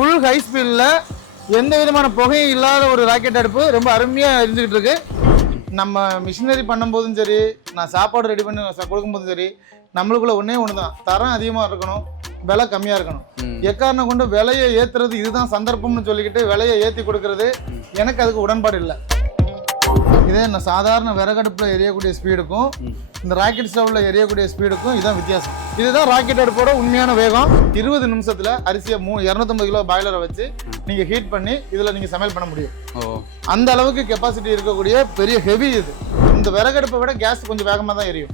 Full high ஸ்பீடில் எந்த விதமான புகையும் இல்லாத ஒரு ராக்கெட் அடுப்பு ரொம்ப அருமையாக இருந்துகிட்டு இருக்கு. நம்ம மிஷினரி பண்ணும்போதும் சரி, நான் சாப்பாடு ரெடி பண்ணி கொடுக்கும்போதும் சரி, நம்மளுக்குள்ள ஒன்றே ஒன்று தான், தரம் அதிகமாக இருக்கணும், விலை கம்மியாக இருக்கணும். எக்காரணம் கொண்டு விலையை ஏற்றுறது இதுதான் சந்தர்ப்பம்னு சொல்லிக்கிட்டு விலையை ஏற்றி கொடுக்கறது எனக்கு அதுக்கு உடன்பாடு இல்லை. இதே நான் சாதாரண விறகடுப்பில் எரியக்கூடிய ஸ்பீடுக்கும் இந்த ராக்கெட் ஸ்டவ்வில் எரியக்கூடிய ஸ்பீடுக்கும் இதுதான் வித்தியாசம். இதுதான் ராக்கெட் அடுப்போட உண்மையான வேகம். 20 நிமிஷத்தில் அரிசியை 250 கிலோ பாய்லரை வச்சு நீங்கள் ஹீட் பண்ணி இதில் நீங்கள் சமையல் பண்ண முடியும். அந்த அளவுக்கு கெப்பாசிட்டி இருக்கக்கூடிய பெரிய ஹெவி இது. இந்த விறகடுப்பை விட கேஸ் கொஞ்சம் வேகமாக தான் எரியும்.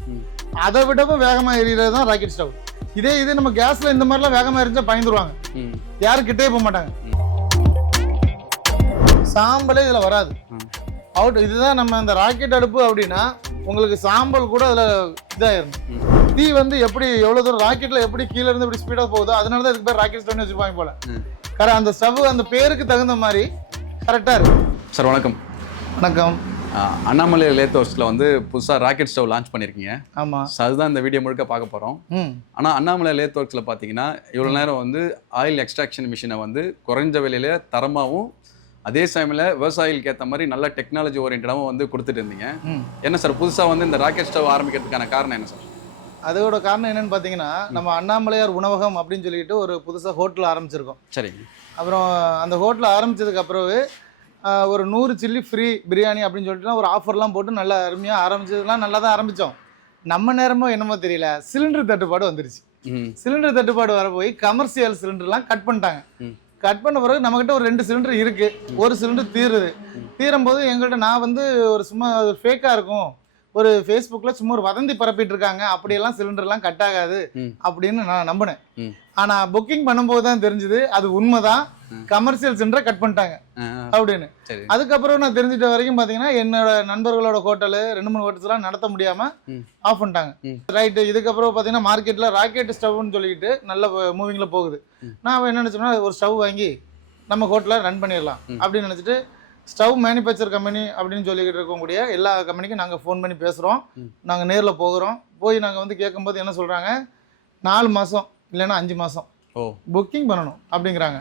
அதை விடவும் வேகமாக எரிகிறது தான் ராக்கெட் ஸ்டவ். இதே இது நம்ம கேஸ்ல இந்த மாதிரிலாம் வேகமாக எரிஞ்சா பயந்துருவாங்க, யாரும் கிட்டே போக மாட்டாங்க. சாம்பலே இதில் வராது, அவுட். இதுதான் நம்ம இந்த ராக்கெட் அடுப்பு அப்படின்னா உங்களுக்கு சாம்பல் கூட அதில் இதாயிரும். தீ வந்து எப்படி எவ்வளோ தூரம் ராக்கெட்டில் எப்படி கீழே இருந்து இப்படி ஸ்பீடாக போகுதோ அதனால தான் இதுக்கு பேர் ராக்கெட் ஸ்டவ்னு வச்சுருப்பாங்க போல. அந்த ஸ்டவ் அந்த பேருக்கு தகுந்த மாதிரி கரெக்டாக இருக்கு. சார் வணக்கம். வணக்கம். அண்ணாமலை லேத்தோர்ஸில் வந்து புதுசாக ராக்கெட் ஸ்டவ் லான்ச் பண்ணியிருக்கீங்க. ஆமாம், அதுதான் இந்த வீடியோ முழுக்க பார்க்க போகிறோம். ஆனால் அண்ணாமலை லேத்தோர்ஸில் பார்த்தீங்கன்னா இவ்வளோ நேரம் வந்து ஆயில் எக்ஸ்ட்ராக்ஷன் மிஷினை வந்து குறைஞ்ச விலையில தரமாகவும் அதே சமயத்தில் விவசாயிகளுக்கு ஏற்ற மாதிரி நல்ல டெக்னாலஜி ஓரியன்டாகவும் வந்து கொடுத்துட்டு இருந்தீங்க. என்ன சார் புதுசாக வந்து இந்த ராக்கெட் ஸ்டவ் ஆரம்பிக்கிறதுக்கான காரணம் என்ன சார்? அதோட காரணம் என்னன்னு பார்த்தீங்கன்னா, நம்ம அண்ணாமலையார் உணவகம் அப்படின்னு சொல்லிட்டு ஒரு புதுசாக ஹோட்டல் ஆரம்பிச்சிருக்கோம். சரிங்க. அப்புறம் அந்த ஹோட்டல் ஆரம்பிச்சதுக்கு அப்புறமே ஒரு 100 சில்லி ஃப்ரீ பிரியாணி அப்படின்னு சொல்லிட்டு ஒரு ஆஃபர்லாம் போட்டு நல்லா அருமையாக ஆரம்பிச்சதுலாம் நல்லா தான் ஆரம்பித்தோம். நம்ம நேரமோ என்னமோ தெரியல, சிலிண்டர் தட்டுப்பாடு வந்துருச்சு. சிலிண்டர் தட்டுப்பாடு வர போய் கமர்ஷியல் சிலிண்டர்லாம் கட் பண்ணிட்டாங்க. கட் பண்ண பிறகு நம்மகிட்ட ஒரு 2 சிலிண்டர் இருக்கு, ஒரு சிலிண்டர் தீருது. தீரும் போது எங்கள்கிட்ட நான் வந்து ஒரு சும்மா ஃபேக்காக இருக்கும், ஒரு ஃபேஸ்புக்கில் சும்மா ஒரு வதந்தி பரப்பிட்டு இருக்காங்க, அப்படியெல்லாம் சிலிண்டர்லாம் கட் ஆகாது அப்படின்னு நான் நம்பினேன். ஆனால் புக்கிங் பண்ணும்போது தான் தெரிஞ்சுது அது உண்மைதான், கமர்ஷியல் சிலிண்டரை கட் பண்ணிட்டாங்க அப்படின்னு. அதுக்கப்புறம் நான் தெரிஞ்சிட்ட வரைக்கும் பார்த்தீங்கன்னா என்னோட நண்பர்களோட ஹோட்டலு 2-3 ஹோட்டல்ஸ்லாம் நடத்த முடியாமல் ஆஃப் பண்ணிட்டாங்க. ரைட்டு. இதுக்கப்புறம் பார்த்தீங்கன்னா மார்க்கெட்டில் ராக்கெட் ஸ்டவ்னு சொல்லிக்கிட்டு நல்ல மூவிங்கில் போகுது. நான் என்ன நினச்சோம்னா ஒரு ஸ்டவ் வாங்கி நம்ம ஹோட்டலில் ரன் பண்ணிடலாம் அப்படின்னு நினச்சிட்டு ஸ்டவ் மேனுஃபேக்சர் கம்பெனி அப்படின்னு சொல்லிக்கிட்டு இருக்கக்கூடிய எல்லா கம்பெனிக்கும் நாங்கள் ஃபோன் பண்ணி பேசுகிறோம். நாங்கள் நேரில் போகிறோம். போய் நாங்கள் வந்து கேட்கும்போது என்ன சொல்கிறாங்க, 4 மாதம் இல்லைன்னா 5 மாதம் புக்கிங் பண்ணணும் அப்படிங்கிறாங்க.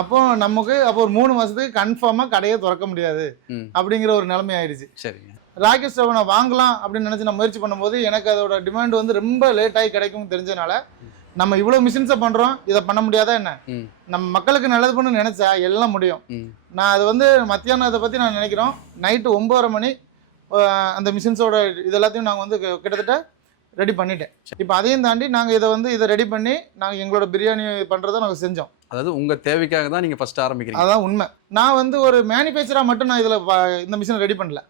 அப்போ நமக்கு அப்போ ஒரு 3 மாதத்துக்கு கன்ஃபார்மாக கடையை திறக்க முடியாது அப்படிங்கிற ஒரு நிலைமை ஆயிடுச்சு. சரிங்க. ராக்கெட் ஸ்டவ் நான் வாங்கலாம் அப்படின்னு நினச்சி நான் முயற்சி பண்ணும்போது எனக்கு அதோட டிமாண்ட் வந்து ரொம்ப லேட் ஆகி கிடைக்கும் தெரிஞ்சனால, நம்ம இவ்வளோ மிஷின்ஸை பண்ணுறோம், இதை பண்ண முடியாதா என்ன? நம்ம மக்களுக்கு நல்லது பண்ணு நினச்சா எல்லாம் முடியும். நான் அது வந்து மத்தியானம் இதை பற்றி நான் நினைக்கிறோம், நைட்டு 9:30 மணி அந்த மிஷின்ஸோட இது எல்லாத்தையும் நாங்கள் வந்து கிட்டத்தட்ட ரெடி பண்ணிட்டேன். இப்போ அதையும் தாண்டி நாங்கள் இதை ரெடி பண்ணி நாங்கள் எங்களோட பிரியாணி பண்ணுறதை நாங்கள் செஞ்சோம். அதாவது உங்கள் தேவைக்காக தான் நீங்கள் ஃபஸ்ட்டு ஆரம்பிக்கிறீங்க. அதான் உண்மை. நான் வந்து ஒரு மேனுஃபேக்சராக மட்டும் நான் இதில் இந்த மிஷினை ரெடி பண்ணல,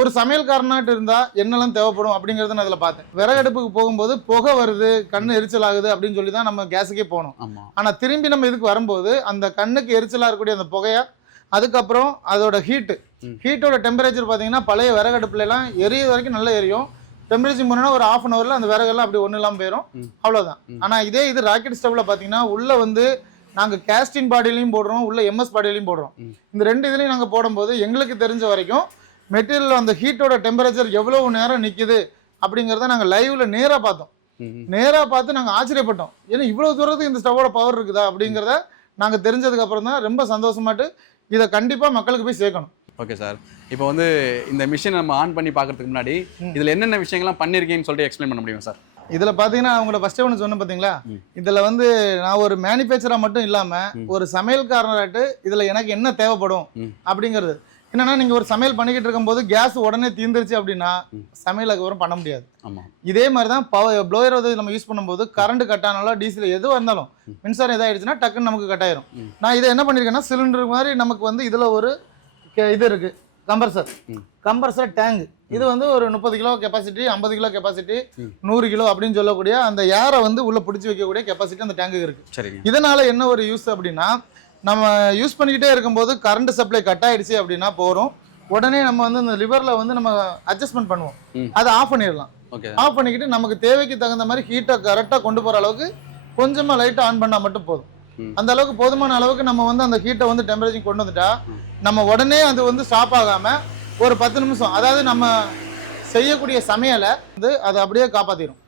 ஒரு சமையல்காரனாட்டு இருந்தால் என்னெல்லாம் தேவைப்படும் அப்படிங்கிறத நான் இதில் பார்த்தேன். விறகடுப்புக்கு போகும்போது புகை வருது, கண்ணு எரிச்சல் ஆகுது அப்படின்னு சொல்லி தான் நம்ம கேஸுக்கே போனோம். ஆனால் திரும்பி நம்ம இதுக்கு வரும்போது அந்த கண்ணுக்கு எரிச்சலாக இருக்கக்கூடிய அந்த புகையை, அதுக்கப்புறம் அதோட ஹீட்டோட டெம்பரேச்சர் பார்த்தீங்கன்னா பழைய விறகடுப்புலாம் எரியுது வரைக்கும் நல்லா எரியும். டெம்பரேச்சர் போனோன்னா ஒரு 1/2 hourல அந்த விறகெல்லாம் அப்படி ஒன்றும் இல்லாமல் போயிடும், அவ்வளோதான். ஆனால் இதே இது ராக்கெட் ஸ்டவ்வில் பார்த்தீங்கன்னா உள்ளே வந்து நாங்கள் கேஸ்டின் பாடியிலையும் போடுறோம், உள்ள எம்எஸ் பாடியிலையும் போடுறோம். இந்த 2 இதுலையும் நாங்கள் போடும்போது எங்களுக்கு தெரிஞ்ச வரைக்கும் மெட்டீரியல் அந்த ஹீட்டோட டெம்பரேச்சர் எவ்வளோ நேரம் நிற்கிது அப்படிங்கிறத நாங்கள் லைவ்ல நேராக பார்த்தோம். நேராக பார்த்து நாங்கள் ஆச்சரியப்பட்டோம், ஏன்னா இவ்வளோ தூரத்துக்கு இந்த ஸ்டவோட பவர் இருக்குதா அப்படிங்கிறத நாங்கள் தெரிஞ்சதுக்கு அப்புறம் தான் ரொம்ப சந்தோஷமாட்டு இதை கண்டிப்பாக மக்களுக்கு போய் சேர்க்கணும். ஓகே சார், இப்போ வந்து இந்த மிஷின் நம்ம ஆன் பண்ணி பார்க்கறதுக்கு முன்னாடி இதில் என்னென்ன விஷயங்கள்லாம் பண்ணியிருக்கீங்கன்னு சொல்லிட்டு எக்ஸ்பிளைன் பண்ண முடியுமா சார்? இதில் பார்த்தீங்கன்னா அவங்கள ஃபஸ்ட்டு ஒன்று சொன்னேன் பார்த்தீங்களா, இதில் வந்து நான் ஒரு மேனுஃபேக்சராக மட்டும் இல்லாமல் ஒரு சமையல்காரனாட்டு இதில் எனக்கு என்ன தேவைப்படும் அப்படிங்கிறது. என்னன்னா, நீங்கள் ஒரு சமையல் பண்ணிக்கிட்டு இருக்கும்போது கேஸ் உடனே தீர்ந்துருச்சு அப்படின்னா சமையல் அதுக்கப்புறம் பண்ண முடியாது. இதே மாதிரி தான் ப்ளோயர் வந்து நம்ம யூஸ் பண்ணும்போது கரண்ட் கட் ஆனாலும் டீசல் எதுவாக இருந்தாலும் மின்சாரம் எதாயிடுச்சுன்னா டக்குன்னு நமக்கு கட் ஆயிரும். நான் இதை என்ன பண்ணியிருக்கேன்னா, சிலிண்டர் மாதிரி நமக்கு வந்து இதில் ஒரு இது இருக்கு, கம்பர்சர் டேங்க். இது வந்து ஒரு 30 kilo capacity, 50 kilo capacity, 100 kilo அப்படின்னு சொல்லக்கூடிய அந்த ஏரை வந்து உள்ள பிடிச்சி வைக்கக்கூடிய கெப்பாசிட்டி அந்த டேங்கு இருக்கு. இதனால என்ன ஒரு யூஸ் அப்படின்னா, நம்ம யூஸ் பண்ணிக்கிட்டே இருக்கும்போது கரண்ட் சப்ளை கட் ஆயிடுச்சு அப்படின்னா போகிறோம், உடனே நம்ம வந்து இந்த லிவரில் வந்து நம்ம அட்ஜஸ்ட்மெண்ட் பண்ணுவோம், அதை ஆஃப் பண்ணிடலாம். ஆஃப் பண்ணிக்கிட்டு நமக்கு தேவைக்கு தகுந்த மாதிரி ஹீட்டை கரெக்டாக கொண்டு போகிற அளவுக்கு கொஞ்சமாக லைட்டாக ஆன் பண்ணால் மட்டும் போதும். அந்த அளவுக்கு போதுமான அளவுக்கு நம்ம வந்து அந்த ஹீட்டை வந்து டெம்பரேச்சர் கொண்டு வந்துட்டா நம்ம உடனே அது வந்து ஸ்டாப் ஆகாமல் ஒரு 10 நிமிஷம், அதாவது நம்ம செய்யக்கூடிய சமையலை வந்து அதை அப்படியே காப்பாற்றிடும்,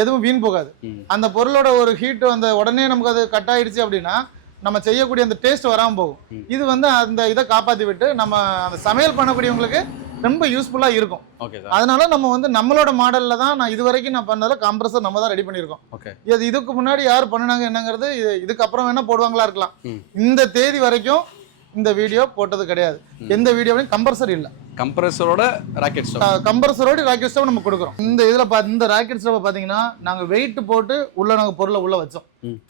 எதுவும் வீண் போகாது. அந்த பொருளோட ஒரு ஹீட்டு அந்த உடனே நமக்கு அது கட் ஆயிடுச்சு அப்படின்னா நம்ம செய்யக்கூடிய அந்த டேஸ்ட் வராமல் போகும். இது வந்து அந்த இதை காப்பாற்றி விட்டு நம்ம அந்த சமையல் பண்ணக்கூடியவங்களுக்கு ரொம்ப யூஸ்ஃபுல்லாக இருக்கும். Okay sir. அதனால நம்ம வந்து நம்மளோட மாடலில் தான் நான் இது வரைக்கும் நான் பண்ணதில் கம்ப்ரஸர் நம்ம தான் ரெடி பண்ணியிருக்கோம். ஓகே. இதுக்கு முன்னாடி யார் பண்ணினாங்க என்னங்கிறது இதுக்கப்புறம் வேணால் போடுவாங்களா இருக்கலாம். இந்த தேதி வரைக்கும் இந்த வீடியோ போட்டது கிடையாது. எந்த வீடியோவையும் கம்ப்ரஸர் இல்லை. கம்ப்ரஸரோட ராக்கெட் ஸ்டவ், கம்ப்ரஸரோட ராக்கெட் ஸ்டவ் நம்ம கொடுக்குறோம். இந்த இதில் இந்த ராக்கெட் ஸ்டவ் பார்த்தீங்கன்னா நாங்கள் வெயிட் போட்டு நாங்கள் பொருளை உள்ள வச்சோம்.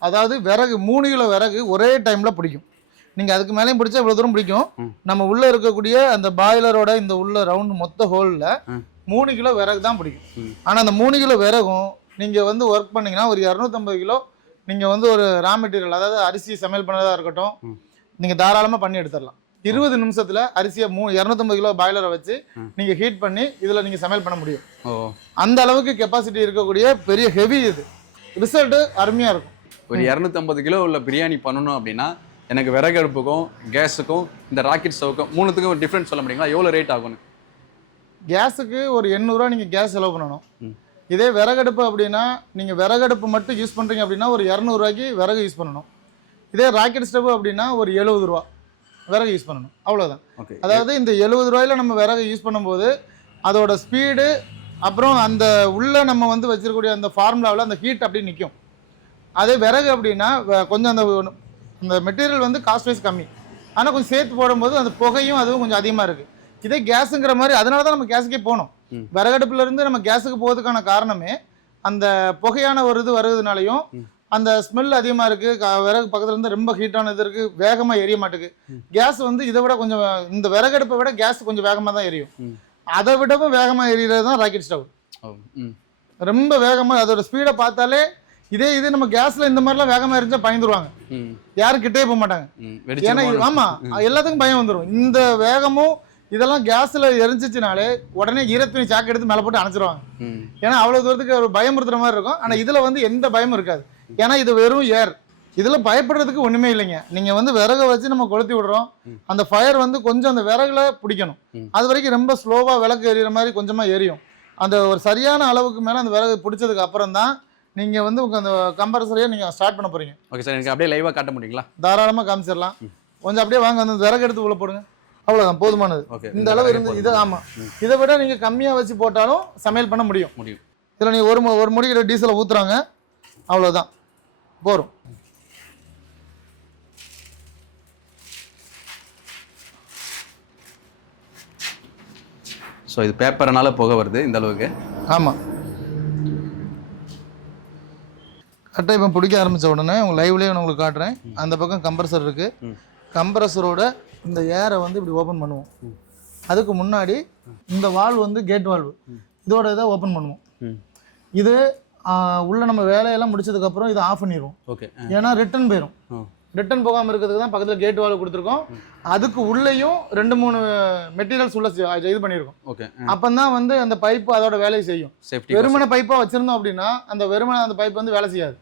அதாவது விறகு 3 கிலோ விறகு ஒரே டைமில் பிடிக்கும். நீங்கள் அதுக்கு மேலேயும் பிடிச்சா இவ்வளோ தூரம் பிடிக்கும். நம்ம உள்ளே இருக்கக்கூடிய அந்த பாய்லரோட இந்த உள்ள ரவுண்ட் மொத்த ஹோலில் 3 கிலோ விறகு தான் பிடிக்கும். ஆனால் அந்த 3 கிலோ விறகும் நீங்கள் வந்து ஒர்க் பண்ணிங்கன்னா ஒரு 250 கிலோ நீங்கள் வந்து ஒரு ரா மெட்டீரியல், அதாவது அரிசி சமையல் பண்ணதாக இருக்கட்டும், நீங்கள் தாராளமாக பண்ணி எடுத்துடலாம். 20 நிமிஷத்தில் அரிசியை 250 கிலோ பாய்லரை வச்சு நீங்கள் ஹீட் பண்ணி இதில் நீங்கள் சமையல் பண்ண முடியும். அந்த அளவுக்கு கெப்பாசிட்டி இருக்கக்கூடிய பெரிய ஹெவி இது. ரிசல்ட்டு அருமையாக இருக்கும். ஒரு 250 கிலோ உள்ள பிரியாணி பண்ணணும் அப்படின்னா எனக்கு விறகு அடுப்புக்கும் கேஸுக்கும் இந்த ராக்கெட் ஸ்டவ்வுக்கும் 3த்துக்கும் டிஃப்ரெண்ட் சொல்ல முடியுங்களா? எவ்வளோ ரேட் ஆகும்னு? கேஸுக்கு ஒரு 800 ரூபா நீங்கள் கேஸ் செலவு பண்ணணும். இதே விறகடுப்பு அப்படின்னா நீங்கள் விறகடுப்பு மட்டும் யூஸ் பண்ணுறீங்க அப்படின்னா ஒரு 200 ரூபாய்க்கு விறகு யூஸ் பண்ணணும். இதே ராக்கெட் ஸ்டவ் அப்படின்னா ஒரு 70 ரூபா விறகு யூஸ் பண்ணணும். அவ்வளோதான். அதாவது இந்த 70 ரூபாயில் நம்ம விறகு யூஸ் பண்ணும்போது அதோட ஸ்பீடு, அப்புறம் அந்த உள்ளே நம்ம வந்து வச்சிருக்கக்கூடிய அந்த ஃபார்முலாவில் அந்த ஹீட் அப்படி நிற்கும். அதே விறகு அப்படின்னா கொஞ்சம் அந்த மெட்டீரியல் வந்து காஸ்ட் வைஸ் கம்மி, ஆனால் கொஞ்சம் சேர்த்து போடும்போது அந்த புகையும் அதுவும் கொஞ்சம் அதிகமாக இருக்குது. இதே கேஸுங்கிற மாதிரி, அதனால தான் நம்ம கேஸுக்கே போனோம். விறகடுப்புலேருந்து நம்ம கேஸுக்கு போகிறதுக்கான காரணமே அந்த புகையான ஒரு இது வருதுனாலையும் அந்த ஸ்மெல் அதிகமாக இருக்குது. விறகு பக்கத்தில் இருந்து ரொம்ப ஹீட்டான இது இருக்குது, வேகமாக எரிய மாட்டேங்குது. கேஸ் வந்து இதை விட கொஞ்சம், இந்த விறகடுப்பை விட கேஸ் கொஞ்சம் வேகமாக தான் எரியும். அதை விடவும் வேகமாக எரிகிறது தான் ராக்கெட் ஸ்டவ். ரொம்ப வேகமாக அதோட ஸ்பீடை பார்த்தாலே இது நம்ம கேஸ்ல இந்த மாதிரிலாம் வேகமாக எரிஞ்சா பயந்துருவாங்க, யாரும் கிட்டே போக மாட்டாங்க. ஏன்னா ஆமாம், எல்லாத்துக்கும் பயம் வந்துடும். இந்த வேகமும் இதெல்லாம் கேஸ்ல எரிஞ்சிச்சுனாலே உடனே ஈரத்துணி சாக்கு எடுத்து மேலே போட்டு அணைச்சிருவாங்க. ஏன்னா அவ்வளோ தூரத்துக்கு ஒரு பயமுறுத்துற மாதிரி இருக்கும். ஆனால் இதில் வந்து எந்த பயமும் இருக்காது. ஏன்னா இது வெறும் ஏர். இதில் பயப்படுறதுக்கு ஒன்றுமே இல்லைங்க. நீங்கள் வந்து விறகை வச்சு நம்ம கொளுத்தி விடுறோம், அந்த ஃபயர் வந்து கொஞ்சம் அந்த விறகுல பிடிக்கணும். அது வரைக்கும் ரொம்ப ஸ்லோவாக விளக்கு எரியிற மாதிரி கொஞ்சமாக எரியும். அந்த ஒரு சரியான அளவுக்கு மேலே அந்த விறகு பிடிச்சதுக்கு அப்புறம் தான் நீங்கள் வந்து அந்த கம்ப்ரஸரையே நீங்கள் ஸ்டார்ட் பண்ண போகிறீங்க. ஓகே சார், எனக்கு அப்படியே லைவாக காட்ட முடியுங்களா? தாராளமாக காமிச்சிடலாம். கொஞ்சம் அப்படியே வாங்க, அந்த விறகு எடுத்து உள்ள போடுங்க. அவ்வளோதான், போதுமானது. இந்த அளவு இருந்து இது. ஆமாம், இதை விட நீங்கள் கம்மியாக வச்சு போட்டாலும் சமையல் பண்ண முடியும். இதில் நீங்கள் ஒரு முடிக்கிற டீசலை ஊற்றுறாங்க, அவ்வளோதான், போகிறோம். ஸோ இது பேப்பர்னால புகை வருது இந்த அளவுக்கு. ஆமாம், கரெக்டாக இப்போ பிடிக்க ஆரம்பித்த உடனே உங்கள் லைவ்லேயே நான் உங்களுக்கு காட்டுறேன். அந்த பக்கம் கம்ப்ரஸர் இருக்குது. கம்ப்ரஸரோட இந்த ஏரை வந்து இப்படி ஓப்பன் பண்ணுவோம். அதுக்கு முன்னாடி இந்த வால்வு வந்து கேட் வால்வு, இதோட இதை ஓப்பன் பண்ணுவோம். இது உள்ளே நம்ம வேலையெல்லாம் முடிச்சதுக்கப்புறம் இதை ஆஃப் பண்ணிடுவோம். ஓகே. ஏன்னா ரிட்டன் போயிடும். ரிட்டன் போகாமல் இருக்கிறதுக்கு தான் பக்கத்தில் கேட் வால்வு கொடுத்துருக்கோம். அதுக்கு உள்ளேயும் 2-3 மெட்டீரியல்ஸ் உள்ள இது பண்ணியிருக்கோம். ஓகே. அப்போ தான் வந்து அந்த பைப்பு அதோட வேலையை செய்யும். வெறுமனை பைப்பாக வச்சுருந்தோம் அப்படின்னா அந்த வெறுமனை அந்த பைப் வந்து வேலை செய்யாது.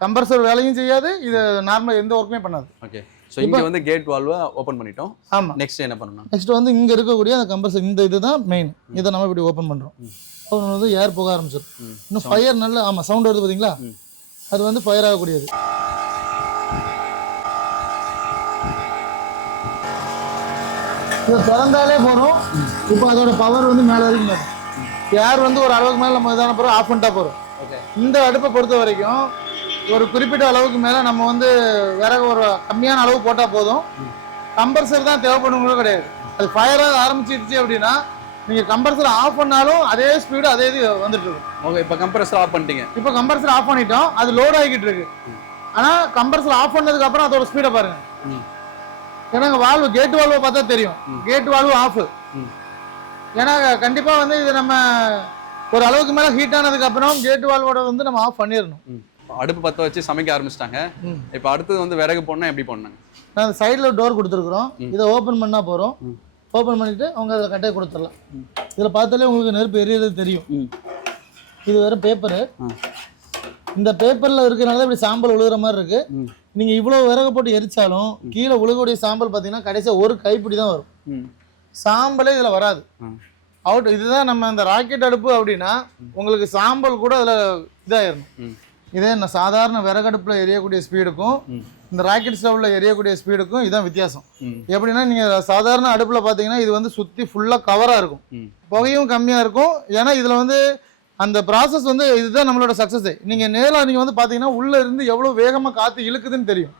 கம்ப்ரஸர் வேலையும் செய்யாது, இது நார்மலாக எந்த ஒர்க்குமே பண்ணாது. ஓகே. ஸோ இங்கே வந்து கேட் வால்வை ஓப்பன் பண்ணிட்டோம். ஆமாம். நெக்ஸ்ட் என்ன பண்ணணும்? நெக்ஸ்ட் வந்து இங்கே இருக்கக்கூடிய அந்த கம்ப்ரஸர், இந்த இதுதான் மெயின். இதை நம்ம இப்படி ஓப்பன் பண்ணுறோம். ஓப்பன் வந்து ஏர் போக ஆரம்பிச்சிடும். இன்னும் ஃபயர் நல்ல, ஆமாம், சவுண்ட் வருது பார்த்தீங்களா? அது வந்து ஃபயர் ஆகக்கூடியது. இது திறந்தாலே போகிறோம். இப்போ அதோட பவர் வந்து மேலே வரைக்கும் வரும். ஏர் வந்து ஒரு அளவுக்கு மேலே நம்ம இதான பிறகு ஆஃப் பண்ணிட்டா போகிறோம். ஓகே. இந்த அடுப்பை பொறுத்த வரைக்கும் ஒரு குறிப்பிட்ட அளவுக்கு மேலே நம்ம வந்து விறகு ஒரு கம்மியான அளவு போட்டால் போதும். கம்ப்ரஸர் தான் தேவைப்படுங்களும் கிடையாது. அது ஃபயராக ஆரம்பிச்சிருச்சு அப்படின்னா நீங்கள் கம்ப்ரஸர் ஆஃப் பண்ணாலும் அதே ஸ்பீடு அதே இது வந்துட்டு இருக்கும். ஓகே. இப்போ கம்ப்ரஸர் ஆஃப் பண்ணிட்டீங்க. இப்போ கம்ப்ரஸர் ஆஃப் பண்ணிட்டோம், அது லோட் ஆகிக்கிட்டு இருக்கு. ஆனால் கம்ப்ரஸர் ஆஃப் பண்ணதுக்கு அப்புறம் அதோட ஸ்பீடை பாருங்க. ஏன்னா வால்வு, கேட் வால்வை பார்த்தா தெரியும், கேட் வால்வு ஆஃப். ஏன்னா கண்டிப்பாக வந்து இது நம்ம ஒரு அளவுக்கு மேலே ஹீட் ஆனதுக்கு அப்புறம் கேட் வால்வோட வந்து நம்ம ஆஃப் பண்ணிடணும். அடுப்பு பற்ற வச்சு சமைக்க ஆரம்பிச்சிட்டாங்க. இப்போ அடுத்தது வந்து விறகு போடணும், எப்படி போடணும்? நான் சைடில் டோர் கொடுத்துருக்குறோம். இதை ஓப்பன் பண்ணால் போகிறோம். ஓப்பன் பண்ணிவிட்டு அவங்க அதில் கட்டையை கொடுத்துடலாம். இதில் பார்த்தாலே உங்களுக்கு நெருப்பு எரியறது தெரியும். இது வேறு பேப்பரு. இந்த பேப்பரில் இருக்கிறனால தான் இப்படி சாம்பல் விழுகிற மாதிரி இருக்குது. நீங்கள் இவ்வளோ விறகு போட்டு எரிச்சாலும் கீழே விழுகக்கூடிய சாம்பல் பார்த்தீங்கன்னா கடைசியாக ஒரு கைப்பிடி தான் வரும். சாம்பலே இதில் வராது. அவுட். இதுதான் நம்ம இந்த ராக்கெட் அடுப்பு அப்படின்னா உங்களுக்கு சாம்பல் கூட அதில் இதாகிடணும். இதே நான் சாதாரண விறகடுப்பில் எரியக்கூடிய ஸ்பீடுக்கும் இந்த ராக்கெட் ஸ்டவ்ல எரியக்கூடிய ஸ்பீடுக்கும் இதான் வித்தியாசம். எப்படின்னா நீங்கள் சாதாரண அடுப்பில் பார்த்தீங்கன்னா இது வந்து சுற்றி ஃபுல்லாக கவராக இருக்கும், புகையும் கம்மியாக இருக்கும். ஏன்னா இதில் வந்து அந்த ப்ராசஸ் வந்து இதுதான் நம்மளோட சக்ஸஸே. நீங்கள் நேரில் நீங்கள் வந்து பார்த்தீங்கன்னா உள்ளே இருந்து எவ்வளோ வேகமாக காற்று இழுக்குதுன்னு தெரியும்.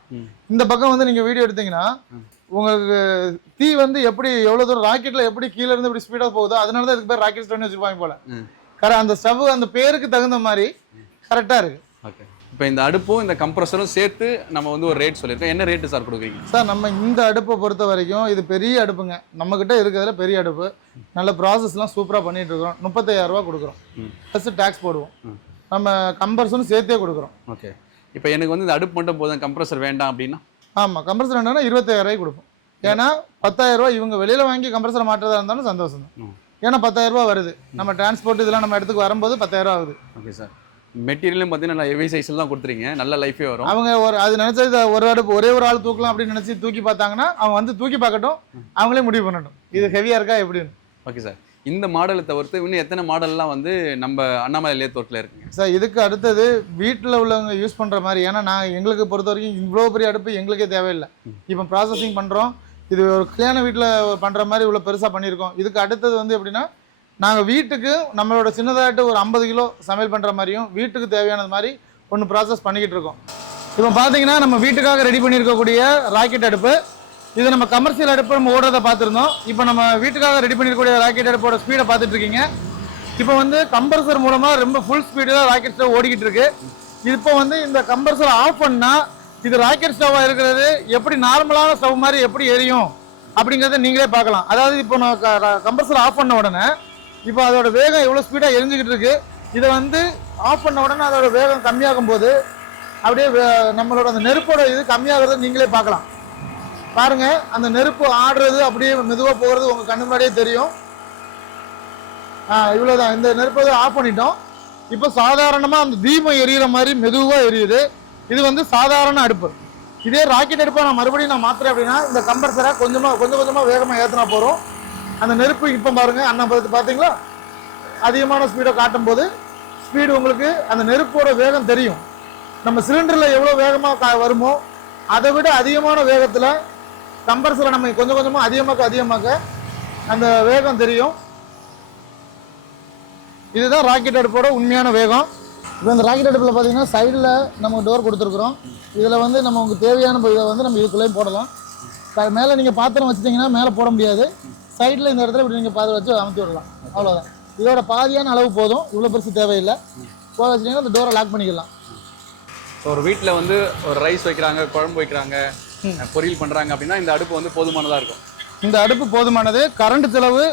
இந்த பக்கம் வந்து நீங்கள் வீடியோ எடுத்தீங்கன்னா உங்களுக்கு தீ வந்து எப்படி எவ்வளோ தூரம் ராக்கெட்டில் எப்படி கீழே இருந்து இப்படி ஸ்பீடாக போகுதோ அதனால தான் இதுக்கு பேர் ராக்கெட் ஸ்டவ்னு வச்சுருப்பாங்க போல. அந்த ஸ்டவ் அந்த பேருக்கு தகுந்த மாதிரி கரெக்டாக இருக்குது. ஓகே, இப்போ இந்த அடுப்பும் இந்த கம்ப்ரஸரும் சேர்த்து நம்ம வந்து ஒரு ரேட் சொல்லியிருக்கோம். என்ன ரேட்டு சார் கொடுக்குறீங்க? சார் நம்ம இந்த அடுப்பை பொறுத்த வரைக்கும் இது பெரிய அடுப்புங்க, நம்மக்கிட்ட இருக்கிறதுல பெரிய அடுப்பு, நல்ல ப்ராசஸ்லாம் சூப்பராக பண்ணிட்டு இருக்கிறோம். 35,000 ரூபா கொடுக்குறோம், ப்ளஸ் டேக்ஸ் போடுவோம். நம்ம கம்ப்ரஸரும் சேர்த்தே கொடுக்குறோம். ஓகே, இப்போ எனக்கு வந்து இந்த அடுப்பு மட்டும் போதும், கம்ப்ரஸர் வேண்டாம் அப்படின்னா? ஆமாம், கம்ப்ரஸர் வேண்டாம்னா 25,000 ரூபாய்க்கு கொடுப்போம். ஏன்னா 10,000 ரூபா இவங்க வெளியில் வாங்கி கம்ப்ரஸரை மாட்டுறதா இருந்தாலும் சந்தோஷம் தான். ஏன்னா 10,000 ரூபா வருது, நம்ம டிரான்ஸ்போர்ட் இதெல்லாம் நம்ம இடத்துக்கு வரும்போது 10,000 ரூபா ஆகுது. ஓகே சார், மெட்டீரியலும் பார்த்தீங்கன்னா நல்லா ஹெவி சைஸில் தான் கொடுத்துறீங்க, நல்ல லைஃபே வரும். அவங்க அது நினச்சது ஒரு அடுப்பு ஒரே ஒரு ஆள் தூக்கலாம் அப்படின்னு நினச்சி தூக்கி பார்த்தாங்கன்னா அவங்க வந்து தூக்கி பார்க்கட்டும், அவங்களே முடிவு பண்ணட்டும் இது ஹெவியாக இருக்கா எப்படின்னு. ஓகே சார், இந்த மாடலை தவிர்த்து இன்னும் எத்தனை மாடல்லாம் வந்து நம்ம அண்ணாமலை லேத்தோட்டில் இருக்குங்க சார்? இதுக்கு அடுத்தது வீட்டில் உள்ளவங்க யூஸ் பண்ணுற மாதிரி, ஏன்னா நான் எங்களுக்கு பொறுத்த வரைக்கும் இவ்வளோ பெரிய அடுப்பு எங்களுக்கே தேவையில்லை. இப்போ ப்ராசஸிங் பண்ணுறோம், இது ஒரு கல்யாண வீட்டில் பண்ணுற மாதிரி இவ்வளோ பெருசாக பண்ணியிருக்கோம். இதுக்கு அடுத்தது வந்து எப்படின்னா நாங்கள் வீட்டுக்கு நம்மளோட சின்னதாகிட்டு ஒரு 50 கிலோ சமையல் பண்ணுற மாதிரியும் வீட்டுக்கு தேவையானது மாதிரி ஒன்று ப்ராசஸ் பண்ணிக்கிட்டு இருக்கோம். இப்போ பார்த்தீங்கன்னா நம்ம வீட்டுக்காக ரெடி பண்ணியிருக்கக்கூடிய ராக்கெட் அடுப்பு, இது நம்ம கமர்ஷியல் அடுப்பு நம்ம ஓடுறதை பார்த்துருந்தோம். இப்போ நம்ம வீட்டுக்காக ரெடி பண்ணியிருக்கக்கூடிய ராக்கெட் அடுப்போட ஸ்பீடை பார்த்துட்டு இருக்கீங்க. இப்போ வந்து கம்ப்ரஸர் மூலமாக ரொம்ப ஃபுல் ஸ்பீடில் ராக்கெட் ஸ்டவ் ஓடிக்கிட்டு இருக்கு. இப்போ வந்து இந்த கம்ப்ரஸரை ஆஃப் பண்ணால் இது ராக்கெட் ஸ்டவ்வாக இருக்கிறது எப்படி நார்மலான ஸ்டவ் மாதிரி எப்படி எரியும் அப்படிங்கிறத நீங்களே பார்க்கலாம். அதாவது இப்போ நான் கம்ப்ரஸர் ஆஃப் பண்ண உடனே இப்போ அதோட வேகம் எவ்வளோ ஸ்பீடாக எரிஞ்சுக்கிட்டு இருக்கு. இதை வந்து ஆஃப் பண்ண உடனே அதோட வேகம் கம்மியாகும் போது அப்படியே நம்மளோட அந்த நெருப்போட இது கம்மியாகிறத நீங்களே பார்க்கலாம். பாருங்க, அந்த நெருப்பு ஆடுறது அப்படியே மெதுவாக போகிறது உங்கள் கண்ணு முன்னாடியே தெரியும். இவ்வளோதான், இந்த நெருப்பை ஆஃப் பண்ணிட்டோம். இப்போ சாதாரணமாக அந்த தீபம் எரியிற மாதிரி மெதுவாக எரியுது. இது வந்து சாதாரண அடுப்பு. இதே ராக்கெட் அடுப்பை நான் மறுபடியும் மாற்றுறேன் அப்படின்னா இந்த கம்ப்ரஸரை கொஞ்சம் கொஞ்சமாக வேகமாக ஏற்றினா போகிறோம். அந்த நெருப்பு இப்போ பாருங்க, அண்ணா பார்த்தீங்களா, அதிகமான ஸ்பீடை காட்டும் போது ஸ்பீடு உங்களுக்கு அந்த நெருப்போட வேகம் தெரியும். நம்ம சிலிண்டரில் எவ்வளோ வேகமாக வருமோ அதை விட அதிகமான வேகத்தில் கம்ப்ரஸரை நம்ம கொஞ்சம் கொஞ்சமாக அதிகமாக்க அந்த வேகம் தெரியும். இதுதான் ராக்கெட் அடுப்போட உண்மையான வேகம். இப்போ இந்த ராக்கெட் அடுப்பில் பார்த்தீங்கன்னா சைடில் நம்ம டோர் கொடுத்துருக்குறோம். இதில் வந்து நம்ம உங்களுக்கு தேவையான இதை வந்து நம்ம இதுக்குள்ளேயும் போடலாம். மேலே நீங்கள் பாத்திரம் வச்சுட்டிங்கன்னா மேலே போட முடியாது. சைடில் இந்த இடத்துல இப்படி நீங்கள் பாத்திரம் வச்சு அமுத்தி விடலாம், அவ்வளோதான். இதோட பாதியான அளவு போதும், இவ்வளோ பெருசு தேவையில்லை. போக வச்சிட்டிங்கன்னா அந்த டோரை லாக் பண்ணிக்கலாம். ஒரு வீட்டில் வந்து ஒரு ரைஸ் வைக்கிறாங்க, குழம்பு வைக்கிறாங்க, பொரியல் பண்ணுறாங்க அப்படின்னா இந்த அடுப்பு வந்து போதுமானதாக இருக்கும். இந்த அடுப்பு போதுமானது. கரண்ட் செலவு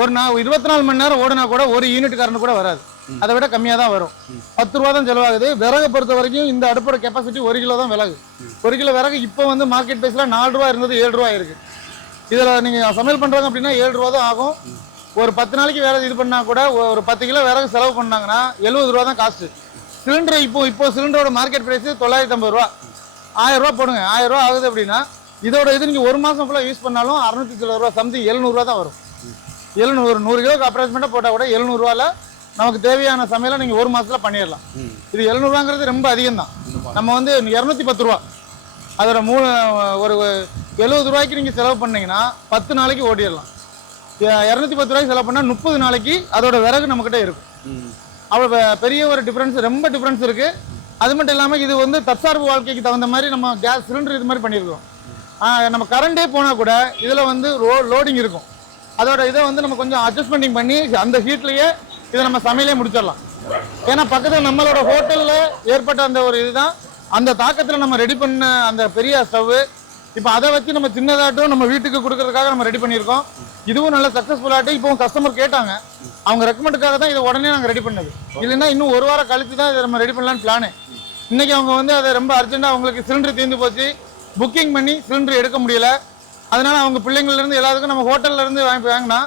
ஒரு 24 மணி நேரம் ஓடினா கூட ஒரு யூனிட் கரண்ட் கூட வராது, அதை விட கம்மியாக தான் வரும். 10 ரூபா தான் செலவாகுது. விறகு பொறுத்த வரைக்கும் இந்த அடுப்போட கெப்பாசிட்டி 1 கிலோ தான் விறகு. 1 கிலோ விறகு இப்போ வந்து மார்க்கெட் ப்ரைஸில் 4 ரூபா இருந்தது 7 ரூபா இருக்குது. இதில் நீங்கள் சமையல் பண்ணுறாங்க அப்படின்னா 7 ரூபா தான் ஆகும். ஒரு 10 நாளைக்கு விறகு இது பண்ணால் கூட ஒரு 10 கிலோ விறகு செலவு பண்ணாங்கன்னா 70 ரூபா தான் காஸ்ட்டு. சிலிண்டர் இப்போ சிலிண்டரோட மார்க்கெட் ப்ரைஸ் 950 ரூபா. 1000 ரூபா போடுங்க, 1000 ரூபா ஆகுது அப்படின்னா இதோட இது நீங்கள் ஒரு மாதம் ஃபுல்லாக யூஸ் பண்ணாலும் 600 ரூபா சம்திங் 700 ரூபா தான் வரும். 700 100 கிலோக்கு அப்ராக்சிமேட்டாக போட்டால் கூட 700 ரூபாயில் நமக்கு தேவையான சமையலை நீங்கள் ஒரு மாதத்தில் பண்ணிடலாம். இது 700 ரூபாங்கிறது ரொம்ப அதிகம் தான். நம்ம வந்து 210 ரூபா அதோட ஒரு 70 ரூபாய்க்கு நீங்கள் செலவு பண்ணீங்கன்னா 10 நாளைக்கு ஓடிடலாம். 210 ரூபாய்க்கு செலவு பண்ணால் 30 நாளைக்கு அதோட விறகு நம்மக்கிட்ட இருக்கும். அவ்வளோ பெரிய ஒரு டிஃப்ரென்ஸ், ரொம்ப டிஃப்ரென்ஸ் இருக்குது. அது மட்டும் இல்லாமல் இது வந்து தற்சார்பு வாழ்க்கைக்கு தகுந்த மாதிரி நம்ம கேஸ் சிலிண்டர் இது மாதிரி பண்ணியிருக்கோம். நம்ம கரண்டே போனால் கூட இதில் வந்து லோடிங் இருக்கும். அதோட இதை வந்து நம்ம கொஞ்சம் அட்ஜஸ்ட்மெண்டிங் பண்ணி அந்த ஹீட்லேயே இதை நம்ம சமையலே முடிச்சிடலாம். ஏன்னா பக்கத்தில் நம்மளோட ஹோட்டலில் ஏற்பட்ட அந்த ஒரு இதுதான் அந்த தாக்கத்தில் நம்ம ரெடி பண்ண அந்த பெரிய ஸ்டவ்வு. இப்போ அதை வச்சு நம்ம சின்னதாட்டும் நம்ம வீட்டுக்கு கொடுக்கறதுக்காக நம்ம ரெடி பண்ணியிருக்கோம். இதுவும் நல்ல சக்ஸஸ்ஃபுல்லாகிட்டு இப்போ கஸ்டமர் கேட்டாங்க, அவங்க ரெக்கமெண்டுக்காக தான் இதை உடனே நாங்கள் ரெடி பண்ணது. இல்லைன்னா இன்னும் ஒரு வாரம் கழித்து தான் இதை நம்ம ரெடி பண்ணலான்னு பிளானு. இன்றைக்கி அவங்க வந்து அதை ரொம்ப அர்ஜென்ட்டாக அவங்களுக்கு சிலிண்டர் தீர்ந்து போச்சு, புக்கிங் பண்ணி சிலிண்டர் எடுக்க முடியல. அதனால அவங்க பிள்ளைங்கள்லேருந்து எல்லாத்துக்கும் நம்ம ஹோட்டல்லேருந்து வாங்கினா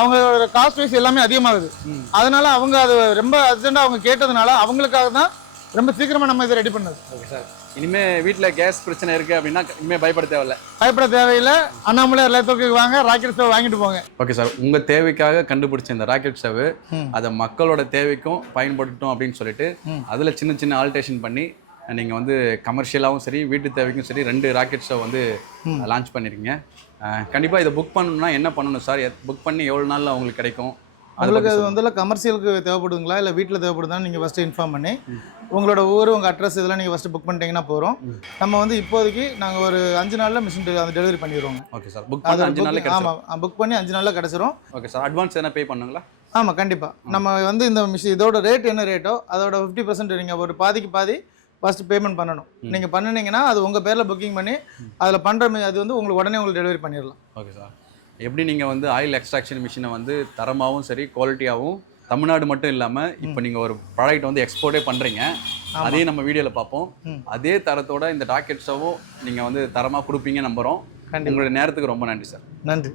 அவங்களோட காஸ்ட் வைஸ் எல்லாமே அதிகமாகுது. அதனால அவங்க அது ரொம்ப அர்ஜென்ட்டாக அவங்க கேட்டதுனால அவங்களுக்காக தான் ரொம்ப சீக்கிரமாக நம்ம இதை ரெடி பண்ணது. ஓகே சார், இனிமேல் வீட்டில் கேஸ் பிரச்சனை இருக்குது அப்படின்னா இனிமேல் பயப்பட தேவையில்லை. அண்ணாமலை லேத்தோக்கு வாங்க, ராக்கெட் ஸ்டவ் வாங்கிட்டு போங்க. ஓகே சார், உங்கள் தேவைக்காக கண்டுபிடிச்ச இந்த ராக்கெட் ஸ்டவ் அதை மக்களோட தேவைக்கும் பயன்படுத்தட்டும் அப்படின்னு சொல்லிட்டு அதில் சின்ன சின்ன ஆல்டேஷன் பண்ணி நீங்கள் வந்து கமர்ஷியலாகவும் சரி வீட்டு தேவைக்கும் சரி 2 ராக்கெட் ஸ்டவ் வந்து லான்ச் பண்ணியிருக்கீங்க. கண்டிப்பாக இதை புக் பண்ணணும்னா என்ன பண்ணணும் சார்? புக் பண்ணி எவ்வளோ நாளில் உங்களுக்கு கிடைக்கும்? உங்களுக்கு அது வந்து கமர்ஷியலுக்கு தேவைப்படுங்களா இல்லை வீட்டில் தேவைப்படுதான்னு நீங்கள் ஃபஸ்ட்டு இன்ஃபார்ம் பண்ணி உங்களோட ஊர் உங்கள் அட்ரஸ் இதெல்லாம் நீங்கள் ஃபஸ்ட்டு புக் பண்ணிட்டீங்கன்னா போகிறோம். நம்ம வந்து இப்போதைக்கு நாங்கள் ஒரு 5 நாளில் மிஷின் அந்த டெலிவரி பண்ணிடுவோங்க. Okay sir. புக் பண்ணி 5 நாளில் கிடைச்சிடும். ஆமாம், புக் பண்ணி 5 நாளில் கிடச்சிரும். Okay sir. அட்வான்ஸ் என்ன பே பண்ணுங்களா? ஆமாம், கண்டிப்பாக. நம்ம வந்து இந்த மிஷின் இதோட ரேட் என்ன ரேட்டோ அதோட 50% நீங்கள் ஒரு பாதிக்கு பாதி ஃபஸ்ட்டு பேமெண்ட் பண்ணணும். நீங்கள் பண்ணினீங்கன்னா அது உங்கள் பேரில் புக்கிங் பண்ணி அதில் பண்ணுற அது வந்து உங்களுக்கு உடனே உங்களுக்கு டெலிவரி பண்ணிடலாம். Okay sir. எப்படி நீங்கள் வந்து ஆயில் எக்ஸ்ட்ராக்ஷன் மிஷினை வந்து தரமாகவும் சரி குவாலிட்டியாகவும் தமிழ்நாடு மட்டும் இல்லாமல் இப்போ நீங்கள் ஒரு ப்ராடக்ட் வந்து எக்ஸ்போர்ட்டே பண்ணுறீங்க, அதையும் நம்ம வீடியோவில் பார்ப்போம். அதே தரத்தோட இந்த ராக்கெட் ஸ்டவ்வும் நீங்கள் வந்து தரமாக கொடுப்பீங்க நம்புகிறோம். உங்களுடைய நேரத்துக்கு ரொம்ப நன்றி சார். நன்றி.